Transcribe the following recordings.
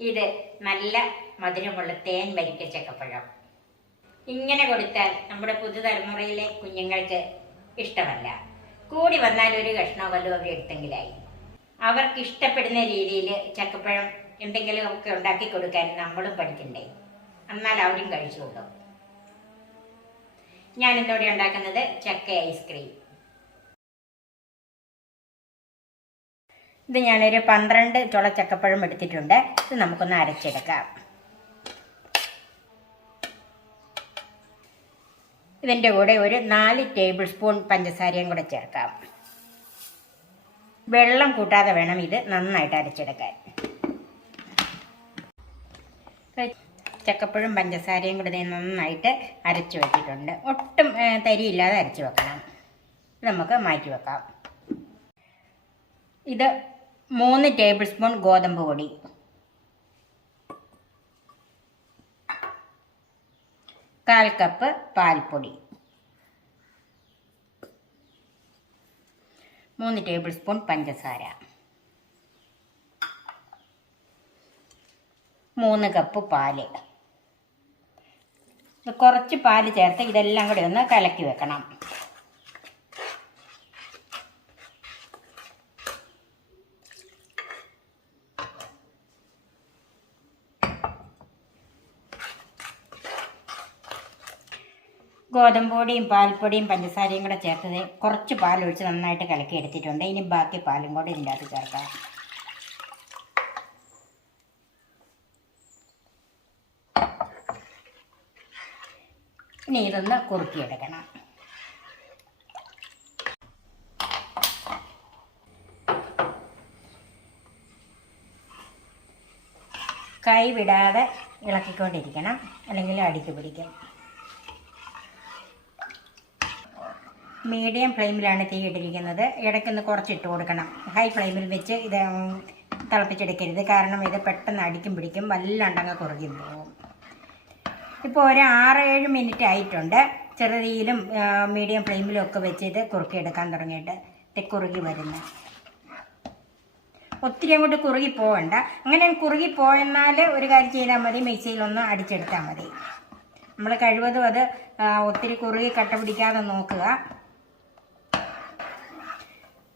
ഇത് നല്ല മധുരമുള്ള തേൻ വരിക്ക ചക്കപ്പഴം. ഇങ്ങനെ കൊടുത്താൽ നമ്മുടെ പുതുതലമുറയിലെ കുഞ്ഞുങ്ങൾക്ക് ഇഷ്ടമല്ല. കൂടി വന്നാൽ ഒരു കഷ്ണോ വല്ലതും അവർ എടുത്തെങ്കിലായി. അവർക്ക് ഇഷ്ടപ്പെടുന്ന രീതിയിൽ ചക്കപ്പഴം എന്തെങ്കിലുമൊക്കെ ഉണ്ടാക്കി കൊടുക്കാൻ നമ്മളും പഠിക്കണ്ടേ? എന്നാൽ അവരും കഴിച്ചുകൊള്ളൂ. ഞാനിന്നിവിടെ ഉണ്ടാക്കുന്നത് ചക്ക ഐസ്ക്രീം. ഇത് ഞാനൊരു 12 ചുള ചക്കപ്പഴം എടുത്തിട്ടുണ്ട്. ഇത് നമുക്കൊന്ന് അരച്ചെടുക്കാം. ഇതിൻ്റെ കൂടെ ഒരു 4 ടേബിൾ സ്പൂൺ പഞ്ചസാരയും കൂടെ ചേർക്കാം. വെള്ളം കൂട്ടാതെ വേണം ഇത് നന്നായിട്ട് അരച്ചെടുക്കാൻ. ചക്കപ്പഴം പഞ്ചസാരയും കൂടെ നന്നായിട്ട് അരച്ച് വെച്ചിട്ടുണ്ട്. ഒട്ടും തരിയില്ലാതെ അരച്ച് വെക്കണം. നമുക്ക് മാറ്റി വെക്കാം. ഇത് 3 ടേബിൾ സ്പൂൺ ഗോതമ്പ് പൊടി, 1/4 കപ്പ് പാൽപ്പൊടി, 3 ടേബിൾ സ്പൂൺ പഞ്ചസാര, 3 കപ്പ് പാല്. കുറച്ച് പാല് ചേർത്ത് ഇതെല്ലാം കൂടി ഒന്ന് കലക്കി വെക്കണം. ഗോതമ്പ് പൊടിയും പാൽപ്പൊടിയും പഞ്ചസാരയും കൂടെ ചേർത്തത് കുറച്ച് പാലൊഴിച്ച് നന്നായിട്ട് കലക്കി എടുത്തിട്ടുണ്ട്. ഇനി ബാക്കി പാലും കൂടെ ഇതിൻ്റെ അകത്ത് ചേർക്കാം. ഇനി ഇതൊന്ന് കുറുക്കിയെടുക്കണം. കൈ വിടാതെ ഇളക്കിക്കൊണ്ടിരിക്കണം, അല്ലെങ്കിൽ അടിക്ക് പിടിക്കും. മീഡിയം ഫ്ലെയിമിലാണ് തീ ഇട്ടിരിക്കുന്നത്. ഇടയ്ക്കൊന്ന് കുറച്ചിട്ട് കൊടുക്കണം. ഹൈ ഫ്ലെയിമിൽ വെച്ച് ഇത് തിളപ്പിച്ചെടുക്കരുത്, കാരണം ഇത് പെട്ടെന്ന് അടിക്കും പിടിക്കും, വല്ലാണ്ടങ്ങ് കുറുകി പോകും. ഇപ്പോൾ ഒരു 6-7 മിനിറ്റ് ആയിട്ടുണ്ട്. ചെറുതീയിലും മീഡിയം ഫ്ലെയിമിലും ഒക്കെ വെച്ച് ഇത് കുറുക്കിയെടുക്കാൻ തുടങ്ങിയിട്ട് കുറുകി വരുന്നത്. ഒത്തിരി അങ്ങോട്ട് കുറുകി പോകണ്ട. അങ്ങനെ കുറുകി പോയെന്നാൽ ഒരു കാര്യം ചെയ്താൽ മതി, മിക്സിയിലൊന്ന് അടിച്ചെടുത്താൽ മതി. നമ്മൾ കഴിവതും അത് ഒത്തിരി കുറുകി കട്ട പിടിക്കാതെ നോക്കുക.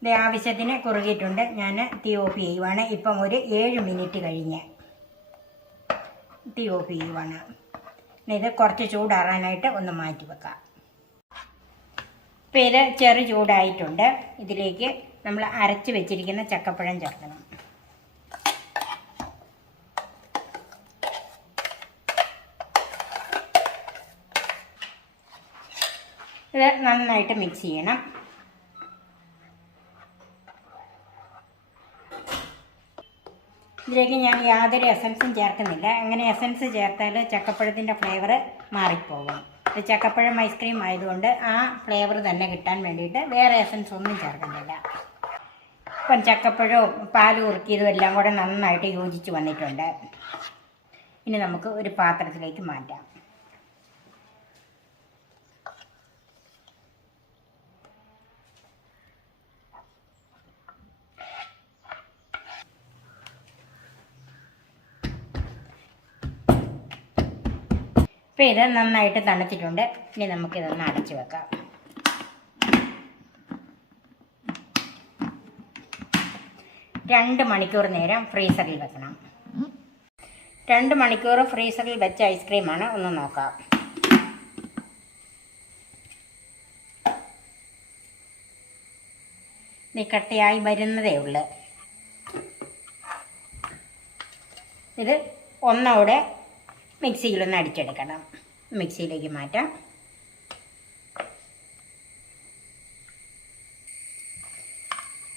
ഇത് ആവശ്യത്തിന് കുറുകിയിട്ടുണ്ട്. ഞാൻ തീ ഓഫ് ചെയ്യുവാണ്. ഇപ്പം ഒരു 7 മിനിറ്റ് കഴിഞ്ഞ് തീ ഓഫ് ചെയ്യുവാണ്. ഇത് കുറച്ച് ചൂടാറാനായിട്ട് ഒന്ന് മാറ്റി വെക്കാം. ഇപ്പം ഇത് ചെറു ചൂടായിട്ടുണ്ട്. ഇതിലേക്ക് നമ്മൾ അരച്ച് വെച്ചിരിക്കുന്ന ചക്കപ്പഴം ചേർക്കണം. ഇത് നന്നായിട്ട് മിക്സ് ചെയ്യണം. ഇതിലേക്ക് ഞാൻ യാതൊരു എസൻസും ചേർക്കുന്നില്ല. അങ്ങനെ എസൻസ് ചേർത്താൽ ചക്കപ്പഴത്തിൻ്റെ ഫ്ലേവർ മാറിപ്പോകും. ഇത് ചക്കപ്പഴം ഐസ്ക്രീം ആയതുകൊണ്ട് ആ ഫ്ലേവർ തന്നെ കിട്ടാൻ വേണ്ടിയിട്ട് വേറെ എസൻസ് ഒന്നും ചേർക്കുന്നില്ല. ഇപ്പം ചക്കപ്പഴവും പാല് കുറുക്കിയതും എല്ലാം കൂടെ നന്നായിട്ട് യോജിച്ച് വന്നിട്ടുണ്ട്. ഇനി നമുക്ക് ഒരു പാത്രത്തിലേക്ക് മാറ്റാം. ഇപ്പോൾ ഇത് നന്നായിട്ട് തണുത്തിട്ടുണ്ട്. ഇനി നമുക്കിതൊന്ന് അടച്ചു വെക്കാം. രണ്ട് മണിക്കൂർ നേരം ഫ്രീസറിൽ വെക്കണം. 2 മണിക്കൂർ ഫ്രീസറിൽ വെച്ച ഐസ്ക്രീമാണ്. ഒന്ന് നോക്കാം. ഇത് കട്ടിയായി വരുന്നതേ ഉള്ളൂ. ഇത് ഒന്നോടെ മിക്സിയിലൊന്ന് അടിച്ചെടുക്കണം. മിക്സിയിലേക്ക് മാറ്റാം.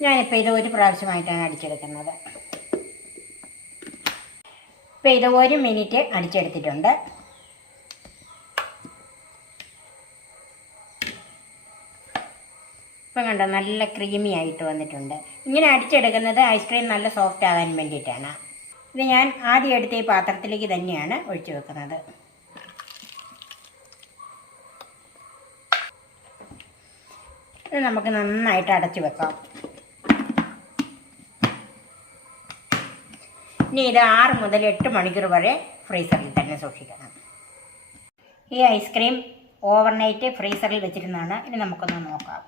ഞാനിപ്പോൾ ഇത് ഒരു പ്രാവശ്യമായിട്ടാണ് അടിച്ചെടുക്കുന്നത്. ഇപ്പോൾ ഇത് 1 മിനിറ്റ് അടിച്ചെടുത്തിട്ടുണ്ട്. ഇപ്പം കണ്ടോ, നല്ല ക്രീമി ആയിട്ട് വന്നിട്ടുണ്ട്. ഇങ്ങനെ അടിച്ചെടുക്കുന്നത് ഐസ്ക്രീം നല്ല സോഫ്റ്റ് ആകാൻ വേണ്ടിയിട്ടാണ്. ഇത് ഞാൻ ആദ്യം എടുത്ത ഈ പാത്രത്തിലേക്ക് തന്നെയാണ് ഒഴിച്ചു വെക്കുന്നത്. ഇത് നമുക്ക് നന്നായിട്ട് അടച്ചു വെക്കാം. ഇനി ഇത് 6 മുതൽ 8 മണിക്കൂർ വരെ ഫ്രീസറിൽ തന്നെ സൂക്ഷിക്കണം. ഈ ഐസ്ക്രീം ഓവർനൈറ്റ് ഫ്രീസറിൽ വെച്ചിരുന്നാണ്. ഇനി നമുക്കൊന്ന് നോക്കാം.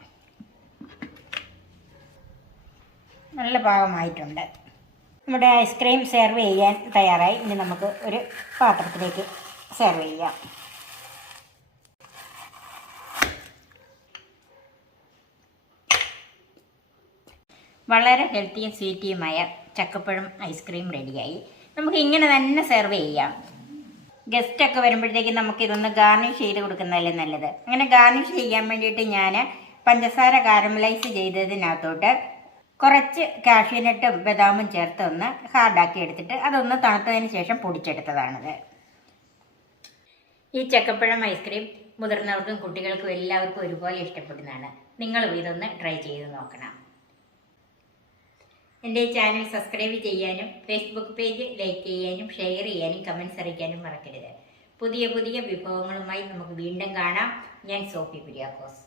നല്ല പാകമായിട്ടുണ്ട്. നമ്മുടെ ഐസ്ക്രീം സെർവ് ചെയ്യാൻ തയ്യാറായി. ഇനി നമുക്ക് ഒരു പാത്രത്തിലേക്ക് സെർവ് ചെയ്യാം. വളരെ ഹെൽത്തിയും സ്വീറ്റിയുമായ ചക്കപ്പഴം ഐസ്ക്രീം റെഡിയായി. നമുക്ക് ഇങ്ങനെ തന്നെ സെർവ് ചെയ്യാം. ഗസ്റ്റൊക്കെ വരുമ്പോഴത്തേക്കും നമുക്കിതൊന്ന് ഗാർണിഷ് ചെയ്ത് കൊടുക്കുന്നതല്ലേ നല്ലത്. അങ്ങനെ ഗാർണിഷ് ചെയ്യാൻ വേണ്ടിയിട്ട് ഞാൻ പഞ്ചസാര കാരമലൈസ് ചെയ്തതിനകത്തോട്ട് കുറച്ച് കാഷ്യൂനട്ടും ബദാമും ചേർത്ത് ഒന്ന് ഹാർഡാക്കി എടുത്തിട്ട് അതൊന്ന് തണുത്തതിന് ശേഷം പൊടിച്ചെടുത്തതാണിത്. ഈ ചക്കപ്പഴം ഐസ്ക്രീം മുതിർന്നവർക്കും കുട്ടികൾക്കും എല്ലാവർക്കും ഒരുപോലെ ഇഷ്ടപ്പെടുന്നതാണ്. നിങ്ങളും ഇതൊന്ന് ട്രൈ ചെയ്ത് നോക്കണം. എൻ്റെ ഈ ചാനൽ സബ്സ്ക്രൈബ് ചെയ്യാനും ഫേസ്ബുക്ക് പേജ് ലൈക്ക് ചെയ്യാനും ഷെയർ ചെയ്യാനും കമൻറ്റ്സ് അറിയിക്കാനും മറക്കരുത്. പുതിയ പുതിയ വിഭവങ്ങളുമായി നമുക്ക് വീണ്ടും കാണാം. ഞാൻ സോഫി കുര്യാക്കോസ്.